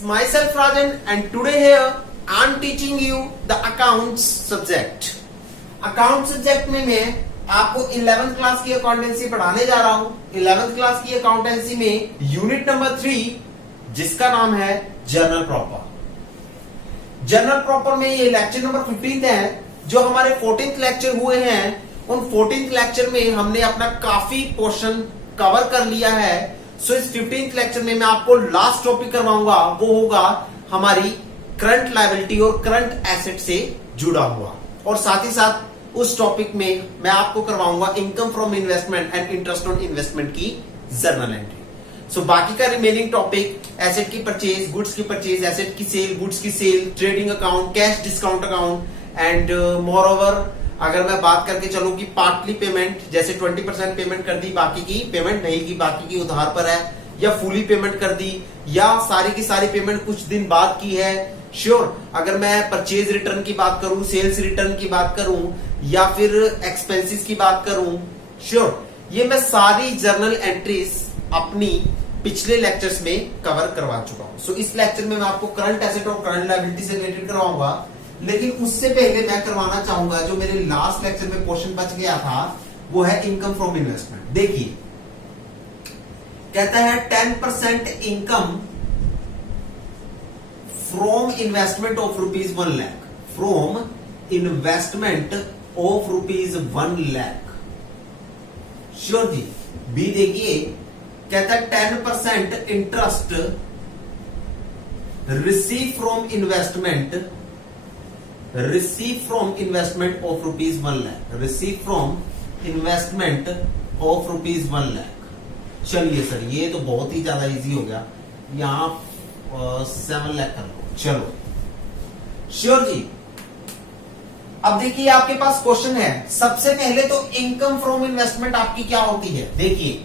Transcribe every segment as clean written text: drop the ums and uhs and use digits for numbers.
myself Rajan and today here I am teaching you the accounts subject. Account subject में मैं आपको 11th class की accountancy पढ़ाने जा रहा हूं. 11th क्लास की अकाउंटेंसी में यूनिट नंबर 3 जिसका नाम है जर्नल प्रॉपर. जर्नल प्रॉपर में ये लेक्चर नंबर 15 है. जो हमारे 14th लेक्चर हुए हैं उन 14th लेक्चर में हमने अपना काफी पोर्शन कवर कर लिया है. सो इस 15th लेक्चर में मैं आपको लास्ट टॉपिक करवाऊंगा, वो होगा हमारी करंट लायबिलिटी और करंट एसेट से जुड़ा हुआ. और साथ ही साथ उस टॉपिक में मैं आपको करवाऊंगा income from investment and interest on investment की जर्नल एंट्री. सो बाकी का रिमेनिंग टॉपिक एसेट की परचेज, गुड्स की परचेज, एसेट की सेल, गुड्स की sale, trading account, cash discount account and moreover अगर मैं बात करके चलूं कि पार्टली पेमेंट, जैसे 20% पेमेंट कर दी, बाकी की पेमेंट नहीं की, बाकी की उधार पर है, या फुली पेमेंट कर दी, या सारी की सारी पेमेंट कुछ दिन बाद की है. श्योर अगर मैं परचेज रिटर्न की बात करूं, सेल्स रिटर्न की बात करूं, या फिर एक्सपेंसेस की बात करूं, श्योर ये मैं सारी जर्नल एंट्रीज अपनी पिछले लेक्चर्स में कवर करवा चुका हूं. सो इस लेक्चर में मैं आपको करंट एसेट और करंट लायबिलिटी से रिलेटेड करवाऊंगा. लेकिन उससे पहले मैं करवाना चाहूंगा जो मेरे लास्ट लेक्चर में क्वेश्चन बच गया था, वो है इनकम फ्रॉम इन्वेस्टमेंट. देखिए कहता है 10% income from investment of rupees 1 lakh. From investment of rupees 1 lakh. Sure जी. बी देखिए कहता है 10% interest receive from investment of rupees 1 lakh. Receive from investment of rupees 1 lakh. चलिए सर ये तो बहुत ही ज्यादा इजी हो गया, यहां 7 लाख कर लो. चलो श्योर जी. अब देखिए आपके पास क्वेश्चन है. सबसे पहले तो इनकम फ्रॉम इन्वेस्टमेंट आपकी क्या होती है. देखिए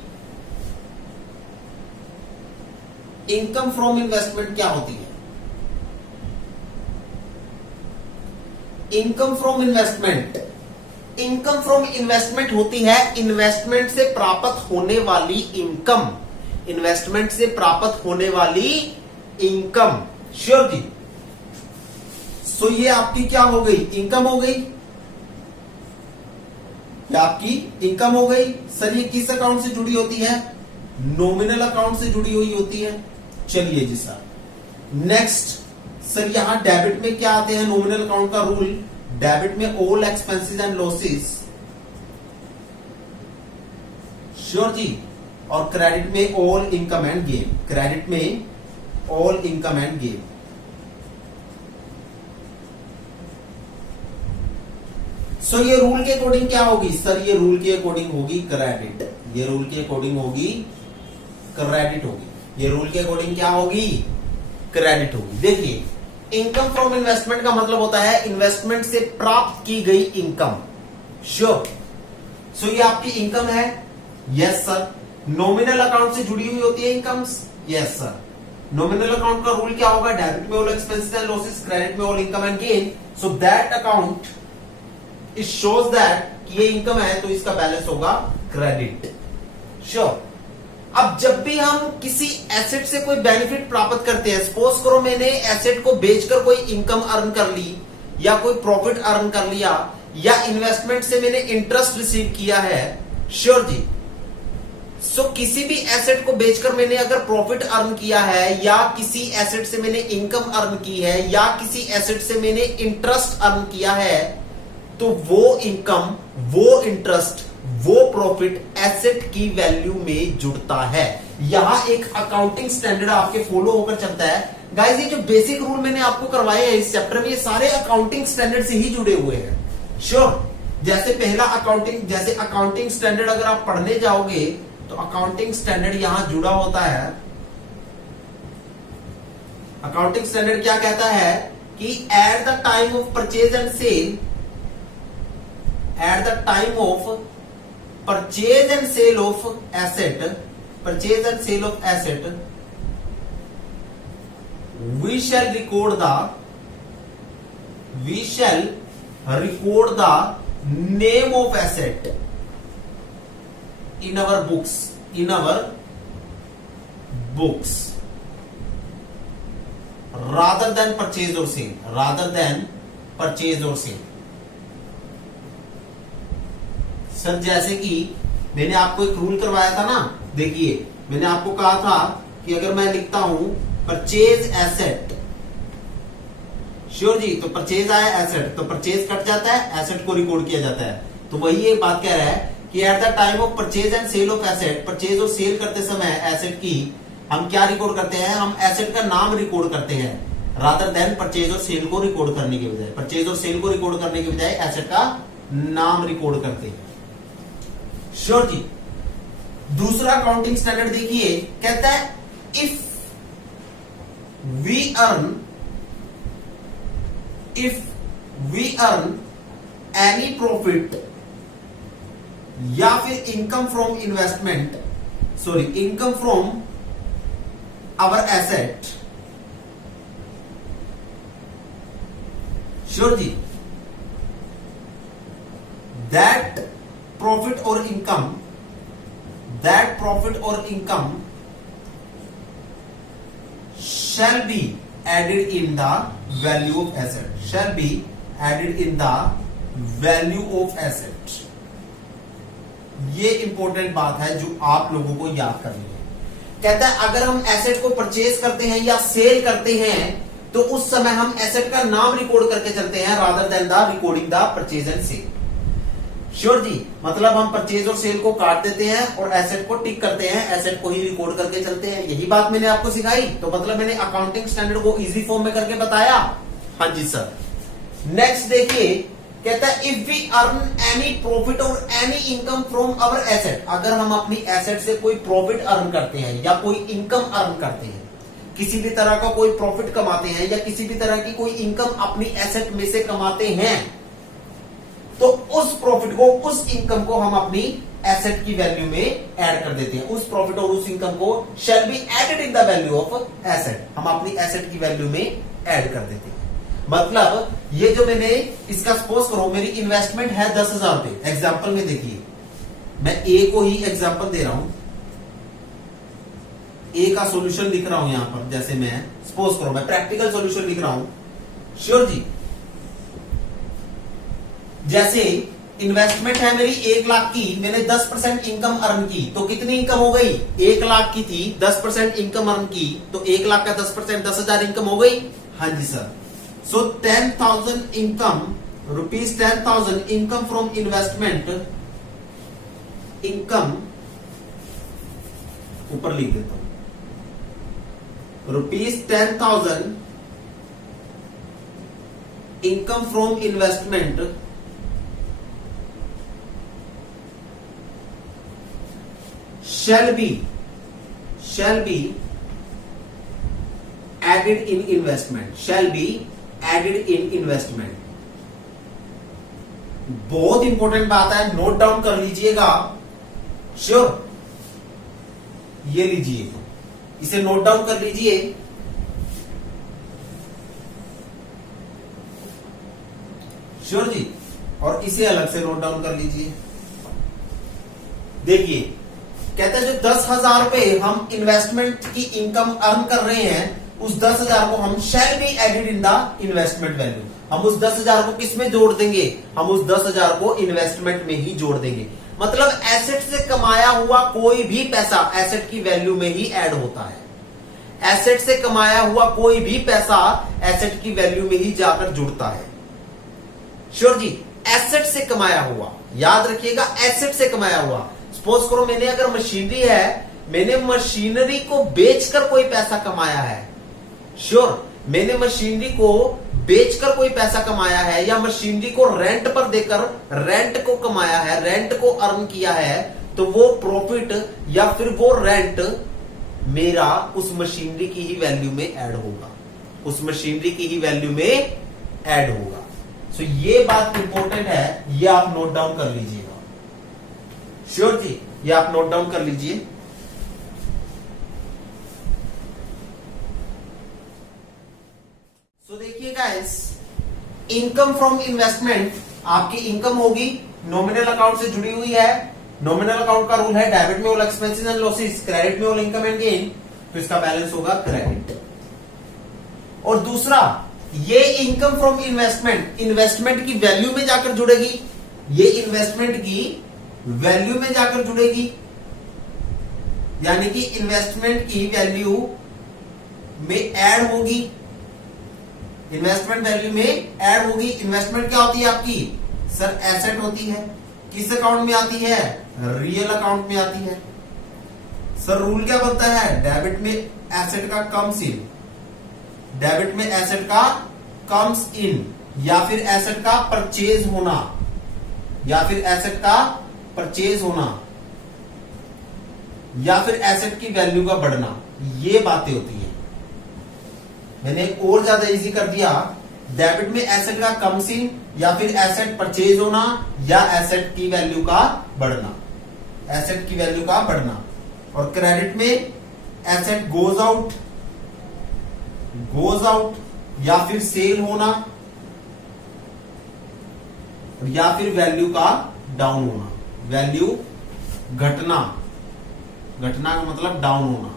इनकम फ्रॉम इन्वेस्टमेंट क्या होती है. इनकम फ्रॉम इन्वेस्टमेंट होती है इन्वेस्टमेंट से प्राप्त होने वाली इनकम. इन्वेस्टमेंट से प्राप्त होने वाली इनकम. श्योर जी. सो ये आपकी क्या हो गई, इनकम हो गई. ये आपकी इनकम हो गई. सर ये किस अकाउंट से जुड़ी होती है, नॉमिनल अकाउंट से जुड़ी हुई होती है. चलिए जी सर. नेक्स्ट सर यहां डेबिट में क्या आते हैं, नॉमिनल अकाउंट का रूल. डेबिट में all expenses and losses. Sure जी. और क्रेडिट में all income and gain. Credit में all income and gain. So ये रूल के अकॉर्डिंग क्या होगी सर, ये रूल के अकॉर्डिंग होगी क्रेडिट. ये रूल के अकॉर्डिंग होगी क्रेडिट होगी. ये रूल के अकॉर्डिंग क्या होगी, क्रेडिट होगी. देखिए इनकम फ्रॉम इन्वेस्टमेंट का मतलब होता है इन्वेस्टमेंट से प्राप्त की गई इनकम. श्योर. सो ये आपकी इनकम है. Yes sir. नॉमिनल अकाउंट से जुड़ी हुई होती है incomes. Yes sir. Nominal account का रूल क्या होगा, डेबिट में all expenses and losses, credit में all income and gain. So that account it shows that ये इनकम है तो इसका बैलेंस होगा क्रेडिट. श्योर. अब जब भी हम किसी एसेट से कोई बेनिफिट प्राप्त करते हैं, सपोज करो मैंने एसेट को बेचकर कोई इनकम अर्न कर ली, या कोई प्रॉफिट अर्न कर लिया, या इन्वेस्टमेंट से मैंने इंटरेस्ट रिसीव किया है. श्योर जी. सो किसी भी एसेट को बेचकर मैंने अगर प्रॉफिट अर्न किया है, या किसी एसेट से मैंने इनकम अर्न की है, या किसी एसेट से मैंने इंटरेस्ट अर्न किया है, तो वो इनकम, वो इंटरेस्ट, वो प्रॉफिट एसेट की वैल्यू में जुड़ता है. यहां एक अकाउंटिंग स्टैंडर्ड आपके फॉलो होकर चलता है. गाइस ये जो बेसिक रूल मैंने आपको करवाए हैं इस चैप्टर में, ये सारे अकाउंटिंग स्टैंडर्ड से ही जुड़े हुए हैं. श्योर. जैसे पहला अकाउंटिंग, जैसे अकाउंटिंग स्टैंडर्ड अगर आप पढ़ने जाओगे तो अकाउंटिंग स्टैंडर्ड यहां जुड़ा होता है. अकाउंटिंग स्टैंडर्ड क्या कहता है कि at the time of purchase and sale, at the time of purchase and sale of asset, we shall record the name of asset in our books. Rather than purchase और cell, rather than purchase और cell. Sir जैसे कि मैंने आपको एक rule करवाया था ना, देखिए मैंने आपको कहा था कि अगर मैं लिखता हूं परचेज एसेट, श्योर जी, तो परचेज आया एसेट, तो परचेज कट जाता है, एसेट को रिकॉर्ड किया जाता है। तो वही एक बात कह रहा है कि at the time of purchase and sale of asset, purchase और सेल करते समय एसेट की हम क्या रिकॉर्ड करते हैं, हम एसेट का नाम रिकॉर्ड करते हैं, रादर देन परचेज और सेल को रिकॉर्ड करने के बजाय, परचेज और सेल को रिकॉर्ड करने के बजाय एसेट का नाम रिकॉर्ड करते हैं। श्योर जी। दूसरा अकाउंटिंग स्टैंडर्ड देखिए, कहता है if we earn any profit या फिर income from investment, sorry income from our asset, sure जी, दैट प्रॉफिट और income shall be added in the value of asset, shall be added in the value of asset। ये important बात है जो आप लोगों को याद करनी है। कहता है अगर हम एसेट को परचेज करते हैं या सेल करते हैं तो उस समय हम एसेट का नाम रिकॉर्ड करके चलते हैं, rather than the recording the purchase and sale. Sure जी, मतलब हम परचेज और सेल को काट देते हैं और एसेट को टिक करते हैं, एसेट को ही रिकॉर्ड करके चलते हैं। यही बात मैंने आपको सिखाई, तो मतलब मैंने अकाउंटिंग स्टैंडर्ड को इजी फॉर्म में करके बताया। हाँ जी सर। नेक्स्ट देखिए, कहता है if we earn any profit और any income from our asset, अगर हम अपनी एसेट से कोई प्रॉफिट अर्न करते हैं या कोई इनकम अर्न करते हैं, किसी भी तरह का कोई प्रॉफिट कमाते हैं या किसी भी तरह की कोई इनकम अपनी एसेट में से कमाते हैं, तो उस प्रॉफिट को, उस इनकम को हम अपनी एसेट की वैल्यू में ऐड कर देते हैं। उस प्रॉफिट और उस इनकम को shall be added in the value of asset, हम अपनी एसेट की वैल्यू में ऐड कर देते हैं। मतलब ये जो मैंने इसका सपोज करो मेरी इन्वेस्टमेंट है 10,000 रुपए, एग्जाम्पल में देखिए मैं ए को ही एग्जाम्पल दे रहा हूं, ए का सॉल्यूशन लिख रहा हूं यहां पर, जैसे मैं सपोज करो मैं प्रैक्टिकल सॉल्यूशन लिख रहा हूं। श्योर जी, जैसे इन्वेस्टमेंट है मेरी 1 लाख की, मैंने 10% इनकम अर्न की, तो कितनी इनकम हो गई, 1 लाख की थी, 10% इनकम अर्न की, तो 1 लाख का 10% 10,000 इनकम हो गई। हाँ जी सर। So 10,000 income, rupees 10,000 income from investment, income ऊपर लिख देता हूं, rupees 10,000 income from investment shall be added in investment, shall be added in investment। बहुत इंपॉर्टेंट बात है, नोट डाउन कर लीजिएगा। श्योर, ये लीजिए, इसे नोट डाउन कर लीजिए। श्योर जी, और इसे अलग से नोट डाउन कर लीजिए। देखिए कहते हैं जो 10,000 रुपए हम इन्वेस्टमेंट की इनकम अर्न कर रहे हैं, उस 10,000 को हम shall be added in the investment value, हम उस 10,000 को किस में जोड़ देंगे, हम उस 10,000 को इन्वेस्टमेंट में ही जोड़ देंगे। मतलब एसेट से कमाया हुआ कोई भी पैसा एसेट की वैल्यू में ही ऐड होता है, एसेट से कमाया हुआ कोई भी पैसा एसेट की वैल्यू में ही जाकर जुड़ता है। श्योर जी, एसेट से कमाया हुआ, याद रखिएगा, एसेट से कमाया हुआ। सपोज करो मैंने अगर मशीनरी है, मैंने मशीनरी को बेचकर कोई पैसा कमाया है, श्योर, मैंने मशीनरी को बेचकर कोई पैसा कमाया है या मशीनरी को रेंट पर देकर रेंट को कमाया है, रेंट को अर्न किया है, तो वो प्रॉफिट या फिर वो रेंट मेरा उस मशीनरी की ही वैल्यू में ऐड होगा, उस मशीनरी की ही वैल्यू में ऐड होगा। सो ये बात इंपॉर्टेंट है, ये आप नोट डाउन कर लीजिएगा। श्योर जी, ये आप नोट डाउन कर लीजिए। सो देखिए गाइस, इनकम फ्रॉम इन्वेस्टमेंट आपकी इनकम होगी, नॉमिनल अकाउंट से जुड़ी हुई है। नॉमिनल अकाउंट का रूल है डेबिट में all expenses and losses, credit में ऑल इनकम एंड गेन, तो इसका बैलेंस होगा क्रेडिट। और दूसरा ये इनकम फ्रॉम इन्वेस्टमेंट इन्वेस्टमेंट की वैल्यू में जाकर जुड़ेगी, ये इन्वेस्टमेंट की वैल्यू में जाकर जुड़ेगी, यानी कि इन्वेस्टमेंट की वैल्यू में ऐड होगी, इन्वेस्टमेंट वैल्यू में ऐड होगी। इन्वेस्टमेंट क्या होती है आपकी सर? एसेट होती है। किस अकाउंट में आती है? रियल अकाउंट में आती है। सर रूल क्या बनता है? डेबिट में एसेट का कम्स इन, डेबिट में एसेट का कम्स इन, या फिर एसेट का परचेज होना, या फिर एसेट का परचेज होना, या फिर एसेट की वैल्यू का बढ़ना, ये बातें होती हैं। मैंने और ज्यादा इजी कर दिया, डेबिट में एसेट का कम्स इन, या फिर एसेट परचेज होना, या एसेट की वैल्यू का बढ़ना, एसेट की वैल्यू का बढ़ना। और क्रेडिट में एसेट गोज आउट, या फिर सेल होना, या फिर वैल्यू का डाउन होना, वैल्यू घटना, घटना का मतलब डाउन होना।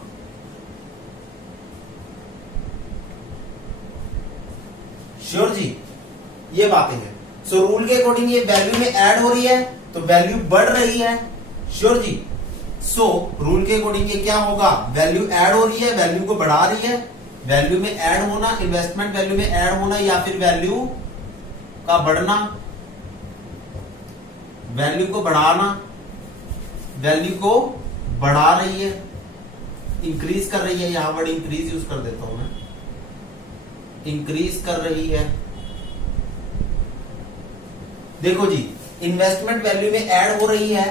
श्योर जी, ये बातें हैं। सो रूल के अकॉर्डिंग ये वैल्यू में ऐड हो रही है तो वैल्यू बढ़ रही है। श्योर जी। सो रूल के अकॉर्डिंग ये क्या होगा? वैल्यू ऐड हो रही है, वैल्यू को बढ़ा रही है, वैल्यू में ऐड होना, इन्वेस्टमेंट वैल्यू में ऐड होना, या फिर वैल्यू का बढ़ना, वैल्यू को बढ़ाना, वैल्यू को बढ़ा रही है, इंक्रीज कर रही है। यहां वर्ड इंक्रीज यूज कर देता हूं मैं, इंक्रीज कर रही है। देखो जी, इन्वेस्टमेंट वैल्यू में ऐड हो रही है,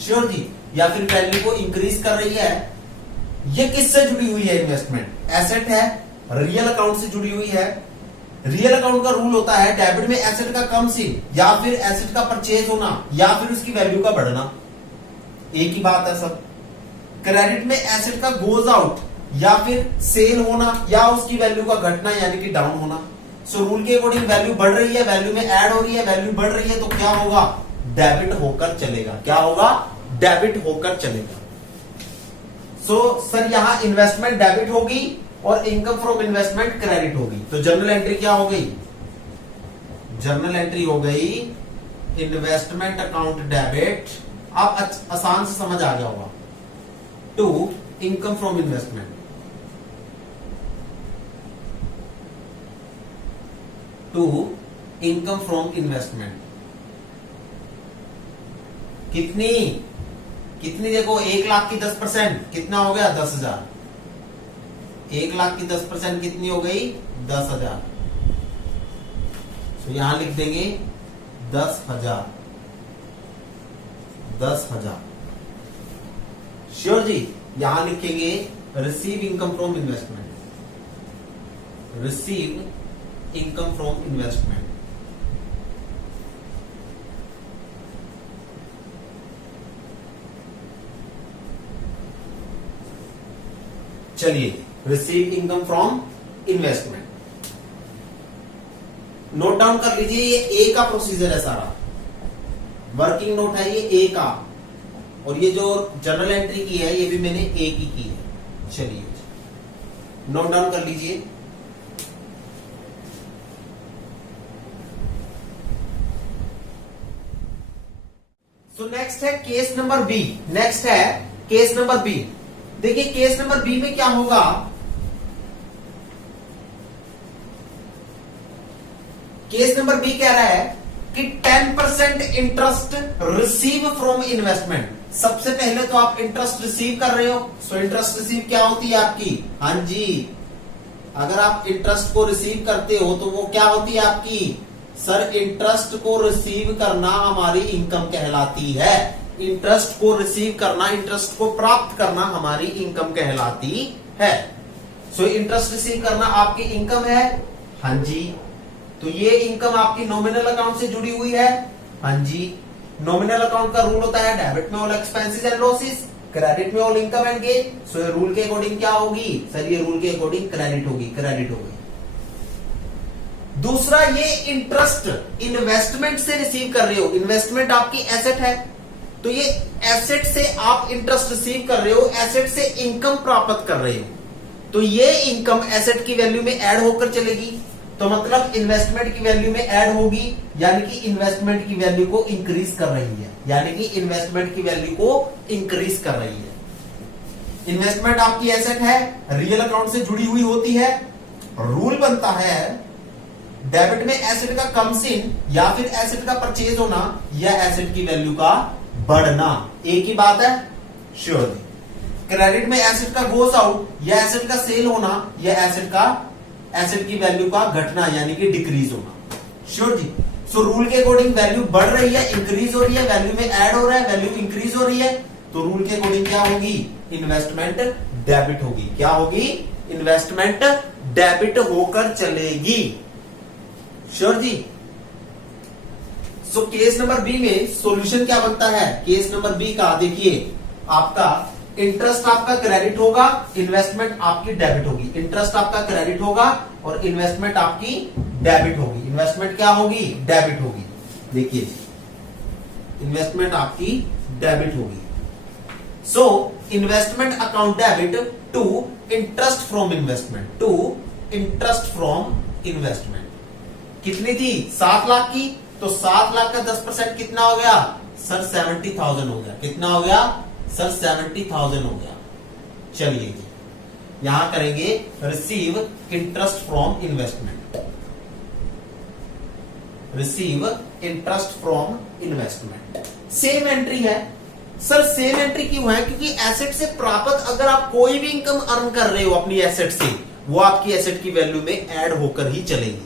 श्योर जी, या फिर वैल्यू को इंक्रीज कर रही है। ये किससे जुड़ी हुई है? इन्वेस्टमेंट एसेट है, रियल अकाउंट से जुड़ी हुई है। रियल अकाउंट का रूल होता है डेबिट में एसेट का कम्स इन, या फिर एसेट का परचेज होना, या फिर उसकी वैल्यू का बढ़ना, एक ही बात है सब। क्रेडिट में एसेट का गोज आउट, या फिर सेल होना, या उसकी वैल्यू का घटना यानी कि डाउन होना। सो रूल के अकॉर्डिंग वैल्यू बढ़ रही है, वैल्यू में ऐड हो रही है, वैल्यू बढ़ रही है, तो क्या होगा? डेबिट होकर चलेगा। क्या होगा? डेबिट होकर चलेगा। सो सर यहां इन्वेस्टमेंट डेबिट होगी और इनकम फ्रॉम इन्वेस्टमेंट क्रेडिट होगी। तो जर्नल एंट्री क्या हो गई? जर्नल एंट्री हो गई इन्वेस्टमेंट अकाउंट डेबिट। आप आसान से समझ आ गया होगा। To income from investment, to income from investment. कितनी कितनी? देखो 1 लाख की 10% कितना हो गया? 10,000। 1 लाख की 10% कितनी हो गई? 10,000। तो यहां लिख देंगे 10,000, 10,000। श्योर जी। यहां लिखेंगे receive income from investment, receive income from investment. चलिए, receive income from investment note down कर लीजिए। ये ए का प्रोसीजर है सारा, वर्किंग नोट है ये ए का, और ये जो जर्नल एंट्री की है ये भी मैंने ए की है। चलिए नोट डाउन कर लीजिए। सो नेक्स्ट है केस नंबर बी। नेक्स्ट है केस नंबर बी। देखिए केस नंबर बी में क्या होगा? केस नंबर बी कह रहा है कि 10% इंटरेस्ट रिसीव फ्रॉम इन्वेस्टमेंट। सबसे पहले तो आप इंटरेस्ट रिसीव कर रहे हो। सो इंटरेस्ट रिसीव क्या होती है आपकी? हाँ जी, अगर आप इंटरेस्ट को रिसीव करते हो तो वो क्या होती है आपकी? सर इंटरेस्ट को रिसीव करना हमारी इनकम कहलाती है। इंटरेस्ट को रिसीव करना, इंटरेस्ट को प्राप्त करना हमारी इनकम कहलाती है। सो इंटरेस्ट रिसीव करना आपकी इनकम है। हाँ जी, तो ये इनकम आपकी नॉमिनल अकाउंट से जुड़ी हुई है। हाँ जी, नॉमिनल अकाउंट का रूल होता है डेबिट में all expenses and losses, credit में all income and gain. So ये रूल के अकॉर्डिंग क्या होगी? सर ये रूल के अकॉर्डिंग क्रेडिट होगी, क्रेडिट होगी। दूसरा, ये इंटरेस्ट इन्वेस्टमेंट से रिसीव कर रहे हो। इन्वेस्टमेंट आपकी एसेट है, तो ये एसेट से आप इंटरेस्ट रिसीव कर रहे हो, एसेट से इनकम प्राप्त कर रहे हो। तो ये इनकम एसेट की वैल्यू में ऐड होकर चलेगी, तो मतलब इन्वेस्टमेंट की वैल्यू में ऐड होगी, यानी कि इन्वेस्टमेंट की वैल्यू को इंक्रीज कर रही है, यानी कि इन्वेस्टमेंट की वैल्यू को इंक्रीज कर रही है। इन्वेस्टमेंट आपकी एसेट है, रियल अकाउंट से जुड़ी हुई होती है। रूल बनता है डेबिट में एसेट का कम्स इन या फिर एसेट का परचेज होना या एसेट की वैल्यू का बढ़ना, एक ही बात है। श्योर। क्रेडिट में एसेट का गोस आउट या एसेट का सेल होना या एसेट की वैल्यू का घटना यानी कि डिक्रीज होना। श्योर जी। सो रूल के अकॉर्डिंग वैल्यू बढ़ रही है, इंक्रीज हो रही है, वैल्यू में ऐड हो रहा है, वैल्यू इंक्रीज हो रही है, तो रूल के अकॉर्डिंग क्या होगी? इन्वेस्टमेंट डेबिट होगी। क्या होगी? इन्वेस्टमेंट डेबिट होकर चलेगी। श्योर जी। सो केस नंबर बी में सॉल्यूशन क्या बनता है? केस नंबर बी का देखिए, आपका इंटरेस्ट आपका क्रेडिट होगा, इन्वेस्टमेंट आपकी डेबिट होगी। इंटरेस्ट आपका क्रेडिट होगा और इन्वेस्टमेंट आपकी डेबिट होगी। इन्वेस्टमेंट क्या होगी? डेबिट होगी। देखिए, इन्वेस्टमेंट आपकी डेबिट होगी। So investment account debit to interest from investment, to interest from investment. कितनी थी? 7 लाख की, तो 7 लाख का 10% कितना हो गया सर? 70,000 हो गया। कितना हो गया सर? 70,000 हो गया। चलिए जी, यहां करेंगे receive interest from investment, receive interest from investment. Same entry है सर। सेम एंट्री क्यों है? क्योंकि एसेट से प्राप्त अगर आप कोई भी इनकम अर्न कर रहे हो अपनी एसेट से, वो आपकी एसेट की वैल्यू में ऐड होकर ही चलेगी।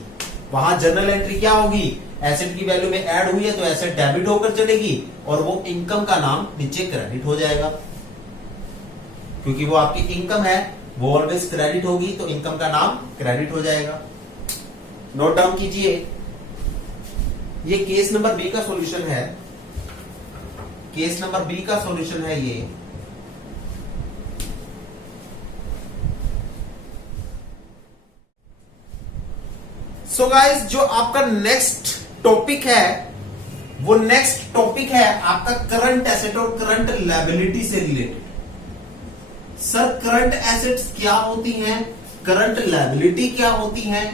वहां जनरल एंट्री क्या होगी? एसेट की वैल्यू में ऐड हुई है तो एसेट डेबिट होकर चलेगी और वो इनकम का नाम नीचे क्रेडिट हो जाएगा, क्योंकि वो आपकी इनकम है, वो ऑलवेज क्रेडिट होगी, तो इनकम का नाम क्रेडिट हो जाएगा। नोट डाउन कीजिए, ये केस नंबर बी का सॉल्यूशन है। केस नंबर बी का सॉल्यूशन है ये। सो गाइस, जो आपका नेक्स्ट टॉपिक है, वो नेक्स्ट टॉपिक है आपका करंट एसेट और करंट लायबिलिटी से रिलेटेड। सर करंट एसेट्स क्या होती हैं, करंट लायबिलिटी क्या होती है,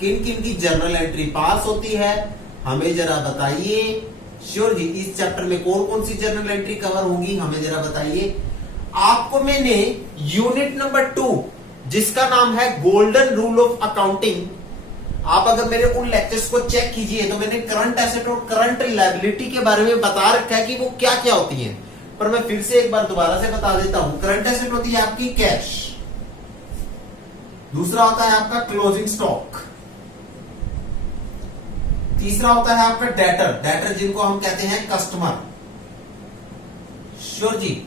किन किन की जर्नल एंट्री पास होती है, हमें जरा बताइए। श्योर जी, इस चैप्टर में कौन कौन सी जर्नल एंट्री कवर होगी हमें जरा बताइए। आपको मैंने यूनिट नंबर 2 जिसका नाम है गोल्डन रूल ऑफ अकाउंटिंग, आप अगर मेरे उन लेक्चर्स को चेक कीजिए तो मैंने करंट एसेट और करंट लायबिलिटी के बारे में बता रखा है कि वो क्या क्या होती हैं, पर मैं फिर से एक बार दोबारा से बता देता हूं। करंट एसेट होती है आपकी कैश, दूसरा होता है आपका क्लोजिंग स्टॉक, तीसरा होता है आपका डेटर, डेटर जिनको हम कहते हैं कस्टमर। श्योर जी।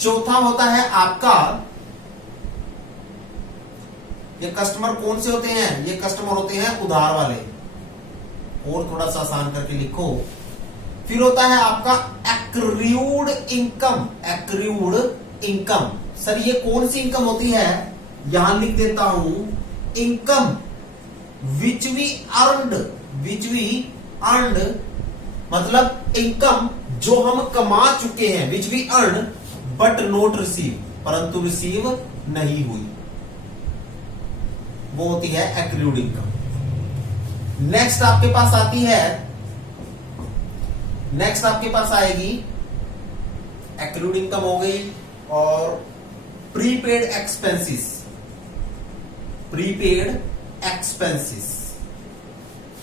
चौथा होता है आपका, ये कस्टमर कौन से होते हैं? ये कस्टमर होते हैं उधार वाले, और थोड़ा सा आसान करके लिखो। फिर होता है आपका accrued income, accrued income. Sir ये कौन सी इनकम होती है? यहां लिख देता हूं, income which we earned, which we earned मतलब इनकम जो हम कमा चुके हैं, which we earn but not receive, परंतु रिसीव नहीं हुई, वो होती है एक्रूड इनकम। नेक्स्ट आपके पास आती है, नेक्स्ट आपके पास आएगी एक्रूड इनकम हो गई, और prepaid expenses, prepaid expenses.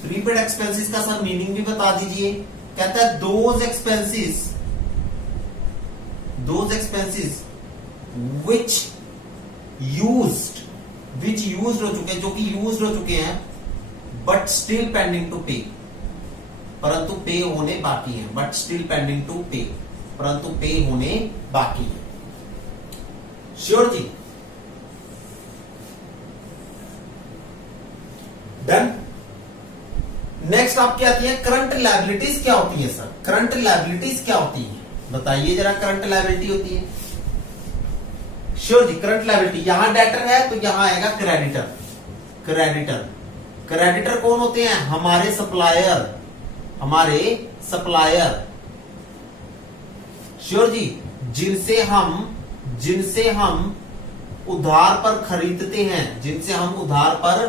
Prepaid expenses का सर मीनिंग भी बता दीजिए। कहता है दोज एक्सपेंसेस विच यूज्ड हो चुके हैं, जो कि यूज्ड हो चुके हैं, बट स्टिल पेंडिंग टू पे, परंतु पे होने बाकी है, बट स्टिल पेंडिंग टू पे, परंतु पे होने बाकी है। श्योर जी। डन। नेक्स्ट आपकी आती है करंट लायबिलिटीज। क्या होती है सर? करंट लायबिलिटीज क्या होती है बताइए जरा। करंट लायबिलिटी होती है, श्योर जी, करंट लायबिलिटी। यहां डेटर है तो यहां आएगा क्रेडिटर। क्रेडिटर, क्रेडिटर कौन होते हैं? हमारे सप्लायर, हमारे सप्लायर। श्योर जी, जिनसे हम उधार पर खरीदते हैं, जिनसे हम उधार पर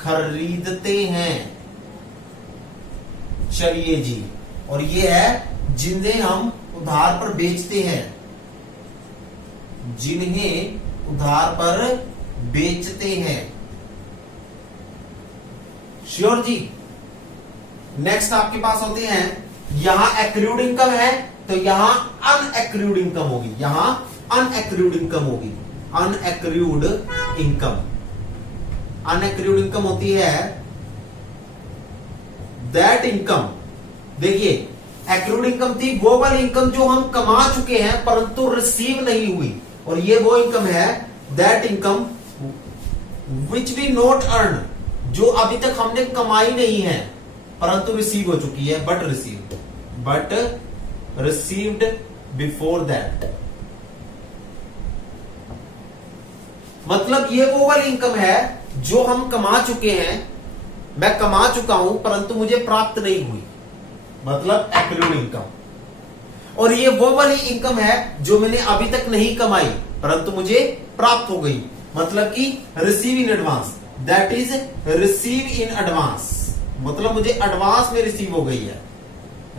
खरीदते हैं। चलिए जी, और ये है जिन्हें हम उधार पर बेचते हैं, जिन्हें उधार पर बेचते हैं। श्योर जी। नेक्स्ट आपके पास होते हैं, यहां एक्रूड इनकम है तो यहां अनएक्रूड इनकम होगी, यहां अनएक्रूड इनकम होगी। अनएक्रूड इनकम, अनएक्रूड इनकम होती है दैट इनकम। देखिए, एक्रूड इनकम थी वो वाली इनकम जो हम कमा चुके हैं परंतु रिसीव नहीं हुई, और ये वो इनकम है that income which we not earn, जो अभी तक हमने कमाई नहीं है परंतु रिसीव हो चुकी है, बट रिसीव्ड बिफोर दैट। मतलब ये वो वाली इनकम है जो हम कमा चुके हैं, मैं कमा चुका हूं परंतु मुझे प्राप्त नहीं हुई, मतलब एक्रूड इनकम। और ये वो वाली इनकम है जो मैंने अभी तक नहीं कमाई परंतु मुझे प्राप्त हो गई, मतलब कि receive in advance, that is receive in advance, मतलब मुझे एडवांस में रिसीव हो गई है,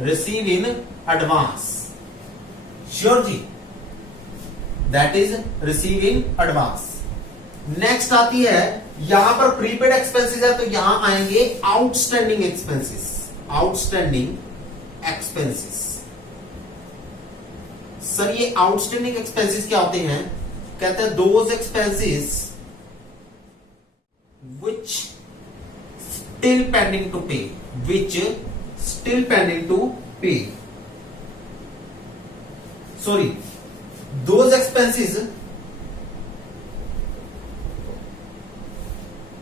रिसीव इन एडवांस। श्योर जी, that is receive in advance. Next आती है, यहां पर प्रीपेड एक्सपेंसेस है तो यहां आएंगे outstanding expenses, outstanding expenses. Sir ये आउटस्टैंडिंग एक्सपेंसेस क्या होते हैं? कहते हैं those expenses which still pending to pay, which still pending to pay, sorry, those expenses,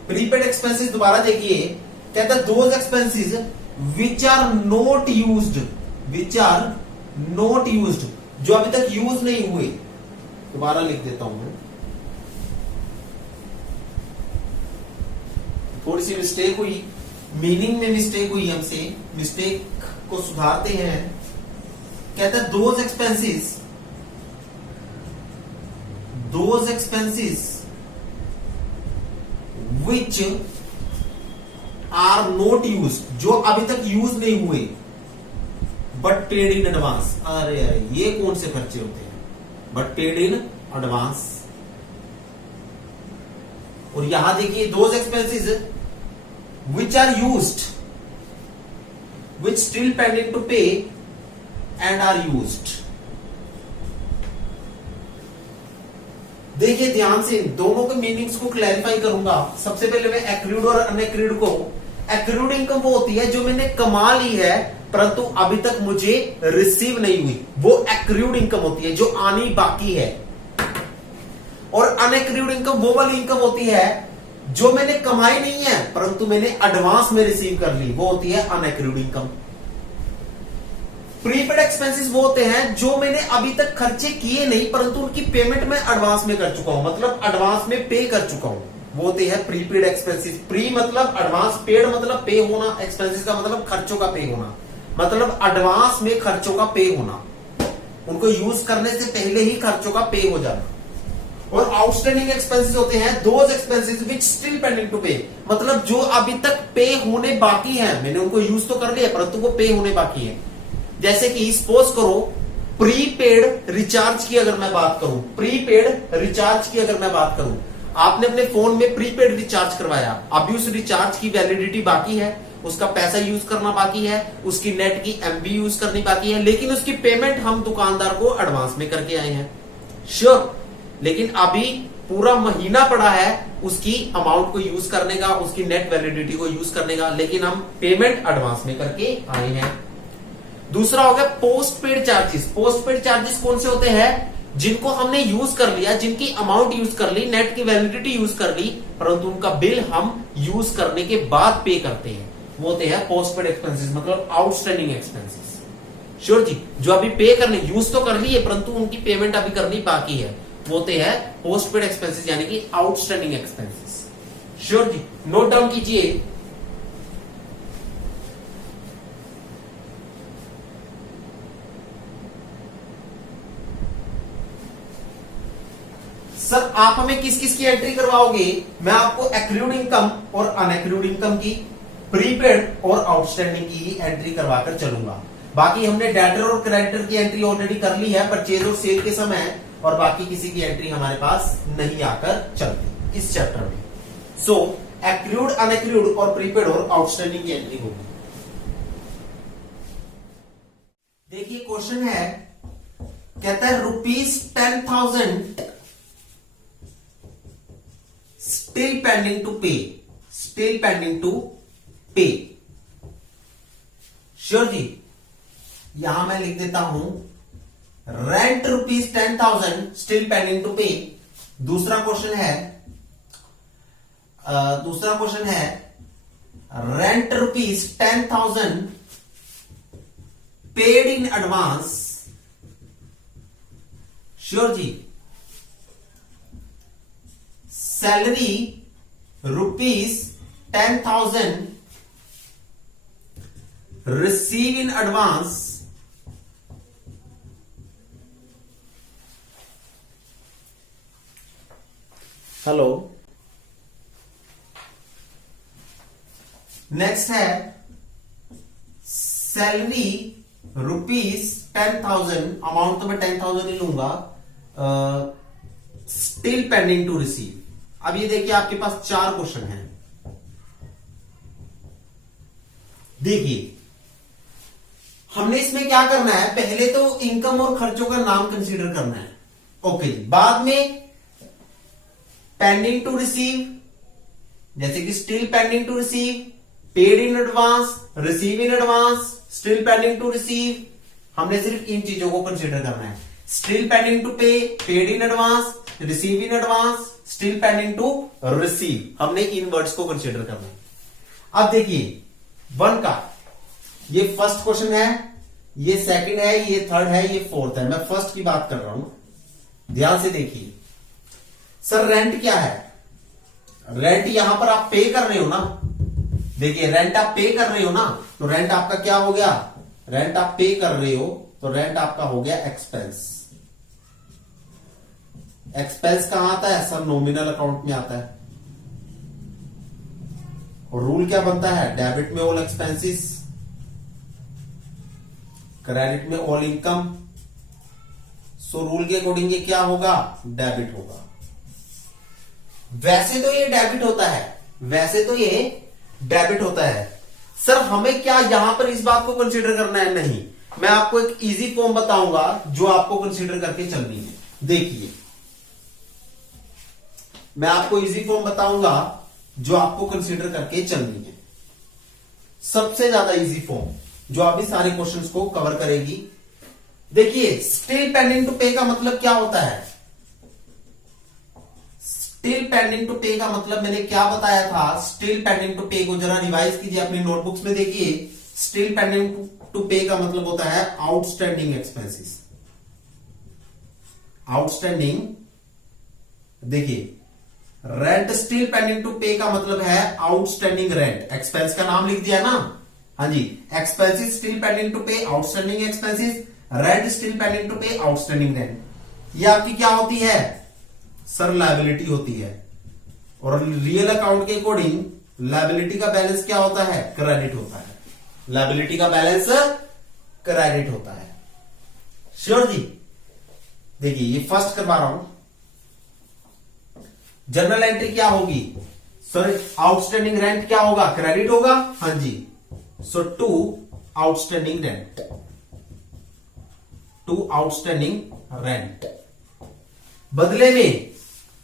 prepaid expenses दोबारा देखिए, कहता है those expenses which are not used, which are not used, जो अभी तक यूज नहीं हुए। दोबारा लिख देता हूं मैं, थोड़ी सी मिस्टेक हुई, मीनिंग में मिस्टेक हुई हमसे, मिस्टेक को सुधारते हैं। कहता है those expenses which are not use, जो अभी तक यूज नहीं हुए, बट पेड इन एडवांस। अरे अरे ये कौन से खर्चे होते हैं? But paid in advance. और यहां देखिए those expenses which are used, which still pending to pay and are used. देखिए ध्यान से दोनों के मीनिंग्स को क्लैरिफाई करूंगा। सबसे पहले मैं एक्रूड और अनएक्रूड को, एक्रूड इनकम वो होती है जो मैंने कमा ली है परंतु अभी तक मुझे रिसीव नहीं हुई, वो एक्रूड इनकम होती है जो आनी बाकी है। और अनएक्रूड इनकम वो वाली इनकम होती है जो मैंने कमाई नहीं है परंतु मैंने एडवांस में रिसीव कर ली, वो होती है अनएक्रूड इनकम। प्रीपेड एक्सपेंसेस वो होते हैं जो मैंने अभी तक खर्चे किए नहीं परंतु उनकी पेमेंट मैं एडवांस में कर चुका हूं, मतलब एडवांस में पे कर चुका हूं, वो होते हैं प्रीपेड एक्सपेंसेस। प्री मतलब एडवांस, पेड मतलब पे होना, एक्सपेंसेस का मतलब खर्चों का पे होना, मतलब एडवांस में खर्चों का पे होना, उनको यूज करने से पहले ही खर्चों का पे हो जाना। और आउटस्टैंडिंग एक्सपेंसेस होते हैं those expenses which still pending to pay, मतलब जो अभी तक पे होने बाकी है, मैंने उनको यूज तो कर लिया परंतु वो पे होने बाकी है। जैसे कि सपोज करो प्रीपेड रिचार्ज की अगर मैं बात करूं, प्रीपेड रिचार्ज की अगर मैं बात करूं, आपने अपने फोन में प्रीपेड रिचार्ज करवाया, अभी उस रिचार्ज की वैलिडिटी बाकी है, उसका पैसा यूज करना बाकी है, उसकी नेट की एमबी यूज करनी बाकी है, लेकिन उसकी पेमेंट हम दुकानदार को एडवांस में करके आए हैं। श्योर, लेकिन अभी पूरा महीना पड़ा है उसकी अमाउंट को यूज करने का, उसकी नेट वैलिडिटी को यूज करने का, लेकिन हम पेमेंट एडवांस में करके आए हैं। दूसरा हो गया post paid charges. Post paid charges कौन से होते हैं? जिनको हमने यूज कर लिया, जिनकी अमाउंट यूज कर ली, नेट की वैलिडिटी यूज कर ली, परंतु उनका बिल हम यूज करने के बाद पे करते हैं, वो होते हैं पोस्ट पेड एक्सपेंसेस, मतलब आउटस्टैंडिंग एक्सपेंसेस। श्योर जी, जो अभी पे करने यूज तो कर ली है परंतु उनकी पेमेंट अभी करनी बाकी है, वो होते हैं पोस्ट पेड एक्सपेंसेस यानी कि आउटस्टैंडिंग एक्सपेंसेस। श्योर जी, नोट डाउन कीजिए। सर आप हमें किस किस की एंट्री करवाओगे? मैं आपको एक्रूड इनकम और अनएक्रूड इनकम की, प्रीपेड और आउटस्टैंडिंग की ही एंट्री करवाकर चलूंगा। बाकी हमने डेटर और क्रेडिटर की एंट्री ऑलरेडी कर ली है परचेज और सेल के समय, और बाकी किसी की एंट्री हमारे पास नहीं आकर चलती इस चैप्टर में। सो एक्रूड, अनएक्रूड और प्रीपेड और आउटस्टैंडिंग की एंट्री होगी। देखिए क्वेश्चन है, कहता है ₹10,000 स्टिल पेंडिंग टू पे, स्टिल पेंडिंग टू पे। श्योर जी, यहां मैं लिख देता हूं रेंट ₹10,000 स्टिल पेंडिंग टू पे। दूसरा क्वेश्चन है rent ₹10,000 paid in advance. Sure जी, salary ₹10,000 receive in advance. Hello, next है सैलरी ₹10,000, अमाउंट तो मैं 10,000 ही लूंगा, स्टिल पेंडिंग टू रिसीव। अब ये देखिए आपके पास 4 क्वेश्चन हैं। देखिए हमने इसमें क्या करना है, पहले तो इनकम और खर्चों का नाम कंसीडर करना है। ओके जी, बाद में पेंडिंग टू रिसीव, जैसे कि still pending to receive, paid in advance, receive in advance, still pending to receive. हमने सिर्फ इन चीजों को कंसीडर करना है, still pending to pay, paid in advance, receive in advance, still pending to receive. हमने इन वर्ड्स को कंसीडर करना है। अब देखिए 1 का ये फर्स्ट क्वेश्चन है, ये सेकंड है, ये थर्ड है, ये फोर्थ है। मैं फर्स्ट की बात कर रहा हूं, ध्यान से देखिए। सर रेंट क्या है? रेंट यहां पर आप पे कर रहे हो ना, देखिए रेंट आप पे कर रहे हो ना, तो रेंट आपका क्या हो गया? रेंट आप पे कर रहे हो तो रेंट आपका हो गया एक्सपेंस। एक्सपेंस कहां आता है सर? नॉमिनल अकाउंट में आता है। और रूल क्या बनता है? डेबिट में ऑल एक्सपेंसेस, क्रेडिट में ऑल इनकम। सो रूल के अकॉर्डिंग ये क्या होगा? डेबिट होगा। वैसे तो ये डेबिट होता है, वैसे तो ये डेबिट होता है। सर हमें क्या यहां पर इस बात को कंसीडर करना है? नहीं, मैं आपको एक इजी फॉर्म बताऊंगा जो आपको कंसीडर करके चलनी है। देखिए मैं आपको इजी फॉर्म बताऊंगा जो आपको कंसीडर करके चलनी है। सबसे ज्यादा इजी फॉर्म जो अभी सारे क्वेश्चंस को कवर करेगी। देखिए स्टिल पेंडिंग टू पे का मतलब क्या होता है? स्टिल पेंडिंग टू पे का मतलब मैंने क्या बताया था? स्टिल पेंडिंग टू पे को जरा रिवाइज कीजिए अपनी नोटबुक्स में। देखिए स्टिल पेंडिंग टू पे का मतलब होता है आउटस्टैंडिंग एक्सपेंसेस। आउटस्टैंडिंग, देखिए रेंट स्टिल पेंडिंग टू पे का मतलब है आउटस्टैंडिंग रेंट। एक्सपेंस का नाम लिख दिया ना, हाँ जी। Expenses still pending to pay, outstanding expenses, rent still pending to pay, outstanding rent. ये आपकी क्या होती है सर? लायबिलिटी होती है। और रियल अकाउंट के अकॉर्डिंग लायबिलिटी का बैलेंस क्या होता है? क्रेडिट होता है। लायबिलिटी का बैलेंस क्रेडिट होता है। श्योर जी, देखिए ये फर्स्ट करवा रहा हूं। जनरल एंट्री क्या होगी सर? आउटस्टैंडिंग रेंट क्या होगा? क्रेडिट होगा, हाँ जी। So to outstanding rent, to outstanding rent. बदले में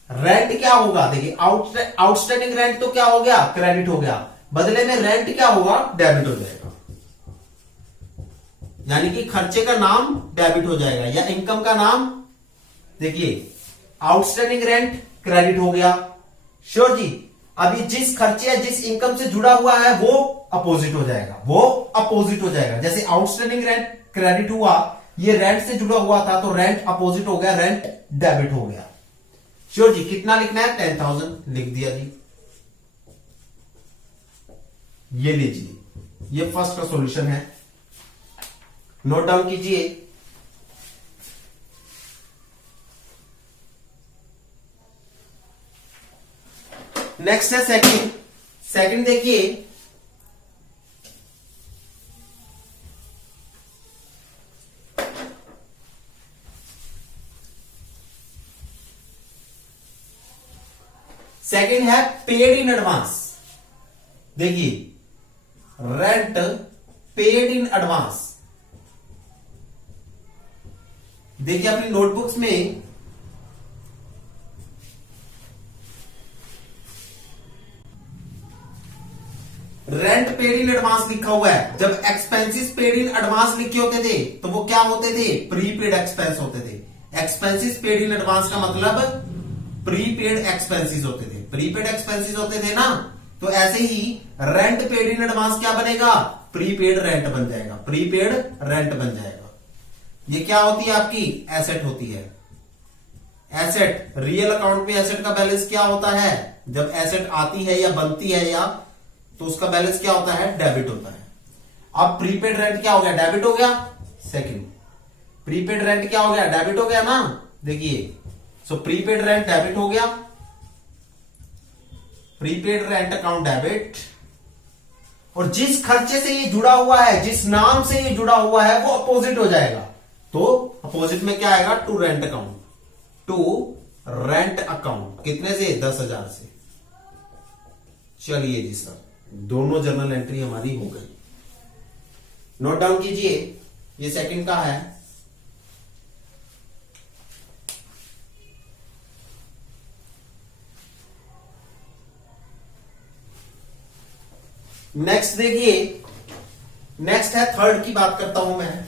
रेंट क्या होगा? देखिए आउटस्टैंडिंग रेंट तो क्या हो गया? क्रेडिट हो गया। बदले में रेंट क्या होगा? डेबिट हो जाएगा। यानी कि खर्चे का नाम डेबिट हो जाएगा, या इनकम का नाम, देखिए आउटस्टैंडिंग रेंट क्रेडिट हो गया। श्योर जी, अभी जिस खर्चे या जिस इनकम से जुड़ा हुआ है वो अपोजिट हो जाएगा, वो अपोजिट हो जाएगा। जैसे आउटस्टैंडिंग रेंट क्रेडिट हुआ, ये रेंट से जुड़ा हुआ था तो रेंट अपोजिट हो गया, रेंट डेबिट हो गया। श्योर जी, कितना लिखना है? 10,000 लिख दिया जी। ये लीजिए, ये फर्स्ट का सॉल्यूशन है, नोट डाउन कीजिए। नेक्स्ट है सेकंड। सेकंड देखिए, सेकंड है पेड इन एडवांस। देखिए, रेंट पेड इन एडवांस। देखिए अपनी नोटबुक्स में रेंट पेड इन एडवांस लिखा हुआ है। जब एक्सपेंसेस पेड इन एडवांस लिखे होते थे तो वो क्या होते थे? प्रीपेड एक्सपेंस होते थे। एक्सपेंसेस पेड इन एडवांस का मतलब प्रीपेड एक्सपेंसेस होते थे। प्रीपेड एक्सपेंसेस होते थे ना, तो ऐसे ही रेंट पेड इन एडवांस क्या बनेगा? प्रीपेड रेंट बन जाएगा। प्रीपेड रेंट बन जाएगा। ये क्या होती है? आपकी एसेट होती है। एसेट, रियल अकाउंट में एसेट का बैलेंस क्या होता है? जब एसेट आती है या बनती है या तो उसका बैलेंस क्या होता है? डेबिट होता है। अब प्रीपेड रेंट क्या हो गया? डेबिट हो गया। सेकंड, प्रीपेड रेंट क्या हो गया? डेबिट हो गया ना। देखिए, सो प्रीपेड रेंट डेबिट हो गया। Prepaid rent account debit. और जिस खर्चे से ये जुड़ा हुआ है, जिस नाम से ये जुड़ा हुआ है, वो अपोजिट हो जाएगा। तो अपोजिट में क्या आएगा? To rent account. To rent account कितने से? 10,000 से। चलिए जी सर, दोनों जर्नल एंट्री हमारी हो गई। नोट डाउन कीजिए, ये सेकंड का है। नेक्स्ट देखिए, नेक्स्ट है थर्ड की बात करता हूं मैं।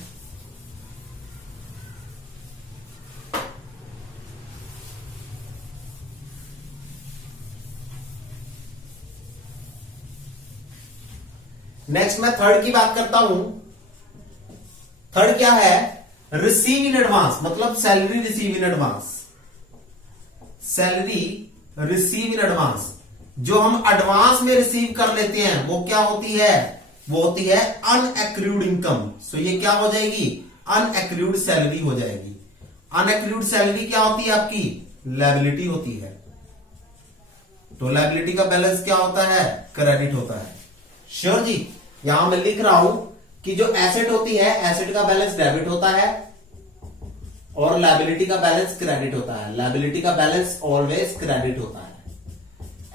नेक्स्ट मैं थर्ड की बात करता हूं। थर्ड क्या है? रिसीव इन एडवांस, मतलब salary receive in advance. Salary receive in advance, जो हम एडवांस में रिसीव कर लेते हैं वो क्या होती है? वो होती है अनएक्रूड इनकम। सो ये क्या हो जाएगी? अनएक्रूड सैलरी हो जाएगी। अनएक्रूड सैलरी क्या होती है? आपकी लायबिलिटी होती है। तो लायबिलिटी का बैलेंस क्या होता है? क्रेडिट होता है। श्योर जी, यहां मैं लिख रहा हूं कि जो एसेट होती है, एसेट का बैलेंस डेबिट होता है और लायबिलिटी का बैलेंस क्रेडिट होता है। लायबिलिटी का बैलेंस ऑलवेज क्रेडिट होता है।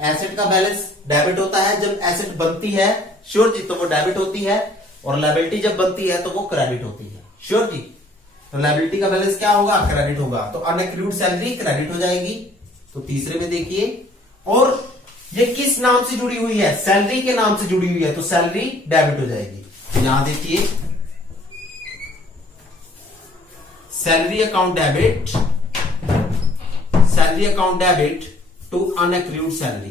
एसेट का बैलेंस डेबिट होता है जब एसेट बनती है, श्योर जी, तो वो डेबिट होती है। और लायबिलिटी जब बनती है तो वो क्रेडिट होती है। श्योर जी, तो लायबिलिटी का बैलेंस क्या होगा? क्रेडिट होगा। तो अनएक्रूड सैलरी क्रेडिट हो जाएगी। तो तीसरे में देखिए, और ये किस नाम से जुड़ी हुई है? सैलरी के नाम से जुड़ी हुई है, तो सैलरी डेबिट हो जाएगी। यहां देखिए, salary account debit, salary account debit to unaccrued salary,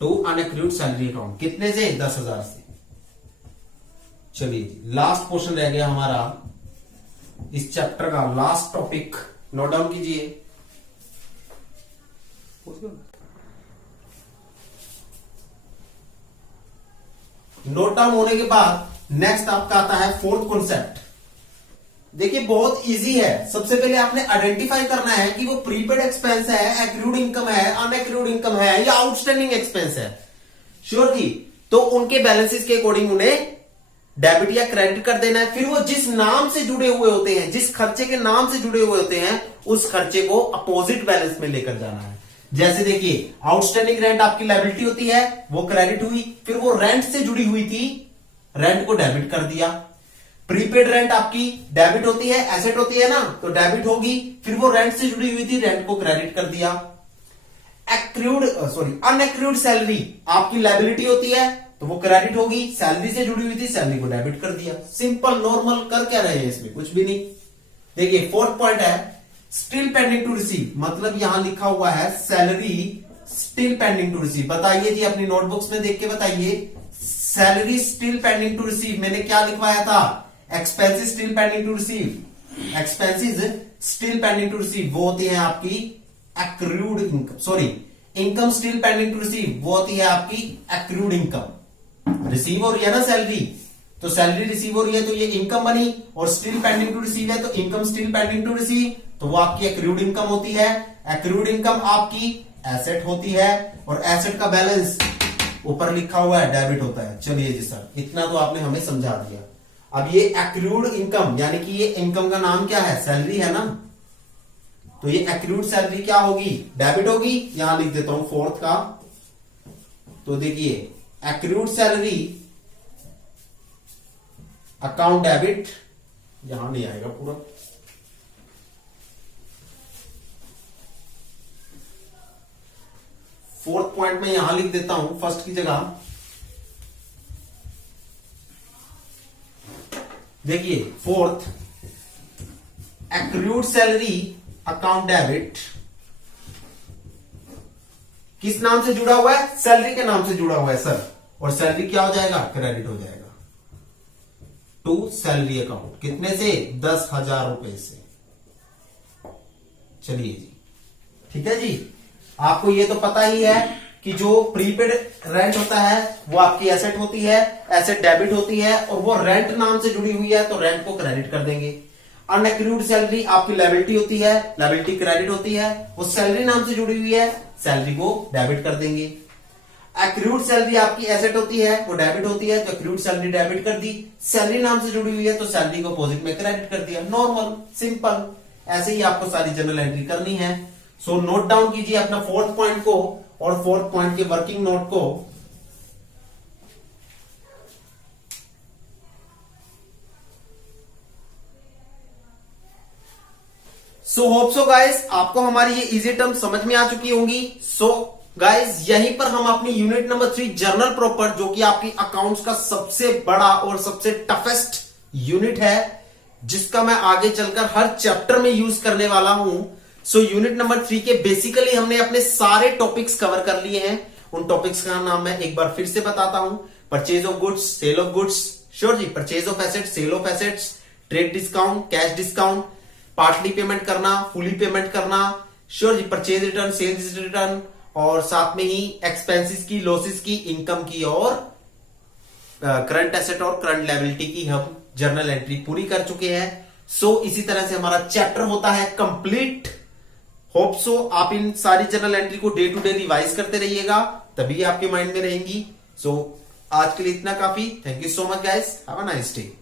to unaccrued salary account. कितने से? 10,000 से। चलिए, लास्ट पोर्शन रह गया हमारा इस चैप्टर का, लास्ट टॉपिक। नोट डाउन कीजिए। नोट डाउन होने के बाद नेक्स्ट आपका आता है फोर्थ कॉन्सेप्ट। देखिए, बहुत इजी है। सबसे पहले आपने आइडेंटिफाई करना है कि वो प्रीपेड एक्सपेंस है, एक्रूड इनकम है, अनएक्रूड इनकम है या आउटस्टैंडिंग एक्सपेंस है। श्योर जी, तो उनके बैलेंसेस के अकॉर्डिंग उन्हें डेबिट या क्रेडिट कर देना है। फिर वो जिस नाम से जुड़े हुए होते हैं, जिस खर्चे के नाम से जुड़े हुए होते हैं, उस खर्चे को अपोजिट बैलेंस में लेकर जाना है। जैसे देखिए, आउटस्टैंडिंग रेंट आपकी लायबिलिटी होती है, वो क्रेडिट हुई। फिर वो रेंट से जुड़ी हुई थी, रेंट को डेबिट कर दिया। प्रीपेड रेंट आपकी डेबिट होती है, एसेट होती है ना, तो डेबिट होगी। फिर वो रेंट से जुड़ी हुई थी, रेंट को क्रेडिट कर दिया। अनएक्रूड सैलरी आपकी लायबिलिटी होती है, तो वो क्रेडिट होगी। सैलरी से जुड़ी हुई थी, सैलरी को डेबिट कर दिया। Simple normal. कर क्या रहे हैं इसमें? कुछ भी नहीं। देखिए, फोर्थ पॉइंट है स्टिल पेंडिंग टू रिसीव, मतलब यहां लिखा हुआ है salary still pending to receive. बताइए जी, अपनी नोटबुक्स में देख के बताइए, salary still pending to receive मैंने क्या लिखवाया था? Expenses still pending to receive. Expenses still pending to receive वो होती है आपकी accrued income. Sorry, income still pending to receive वो होती है आपकी एक्रूड इनकम। रिसीव हो रही है ना सैलरी, तो सैलरी रिसीव हो रही है तो ये इनकम बनी, और स्टिल पेंडिंग टू रिसीव है तो income still pending to receive, तो वो आपकी एक्रूड इनकम होती है। एक्रूड इनकम आपकी एसेट होती है और एसेट का बैलेंस ऊपर लिखा हुआ है डेबिट होता है। चलिए जी सर, इतना तो आपने हमें समझा दिया। अब ये एक्रूड इनकम यानी कि ये इनकम का नाम क्या है, सैलरी है ना, तो ये एक्रूड सैलरी क्या होगी, डेबिट होगी। यहां लिख देता हूं फोर्थ का, तो देखिए एक्रूड सैलरी अकाउंट डेबिट, यहां नहीं आएगा पूरा, फोर्थ पॉइंट में यहां लिख देता हूं फर्स्ट की जगह। देखिए fourth, accrued salary account debit किस नाम से जुड़ा हुआ है, सैलरी के नाम से जुड़ा हुआ है सर, और सैलरी क्या हो जाएगा, क्रेडिट हो जाएगा टू सैलरी अकाउंट। कितने से, 10,000 रुपए से। चलिए जी, ठीक है जी। आपको ये तो पता ही है कि जो प्रीपेड रेंट होता है वो आपकी एसेट होती है, एसेट डेबिट होती है, और वो रेंट नाम से जुड़ी हुई है तो रेंट को क्रेडिट कर देंगे। अनएक्रूड सैलरी आपकी लायबिलिटी होती है, लायबिलिटी क्रेडिट होती है, वो सैलरी नाम से जुड़ी हुई है, सैलरी को डेबिट कर देंगे। एक्रूड सैलरी आपकी एसेट होती है, वो डेबिट होती है, तो एक्रूड सैलरी डेबिट कर दी। सैलरी नाम से जुड़ी हुई है तो सैलरी को अपोजिट में क्रेडिट कर दिया। नॉर्मल, सिंपल, ऐसे ही आपको सारी जनरल एंट्री करनी है। सो नोट डाउन कीजिए अपना फोर्थ पॉइंट को और फोर्थ पॉइंट के वर्किंग नोट को। सो होप सो गाइस आपको हमारी ये इजी टर्म समझ में आ चुकी होंगी। सो गाइस यहीं पर हम अपनी यूनिट नंबर 3 जर्नल प्रॉपर, जो कि आपकी अकाउंट्स का सबसे बड़ा और सबसे टफेस्ट यूनिट है, जिसका मैं आगे चलकर हर चैप्टर में यूज करने वाला हूं। सो यूनिट नंबर 3 के बेसिकली हमने अपने सारे टॉपिक्स कवर कर लिए हैं। उन टॉपिक्स का नाम मैं एक बार फिर से बताता हूं। Purchase of goods, sale of goods, sure जी, purchase of assets, sale of assets, trade discount, cash discount, partly payment करना, फुली पेमेंट करना, श्योर जी, परचेज रिटर्न, सेल्स रिटर्न, और साथ में ही एक्सपेंसेस की, लॉसेस की, इनकम की और करंट एसेट और करंट लायबिलिटी की हम जर्नल एंट्री पूरी कर चुके हैं। सो इसी तरह से हमारा चैप्टर होता है कंप्लीट। होप सो आप इन सारी जर्नल एंट्री को डे टू डे रिवाइज करते रहिएगा, तभी आपके माइंड में रहेंगी। सो आज के लिए इतना काफी। Thank you so much guys, have a nice day.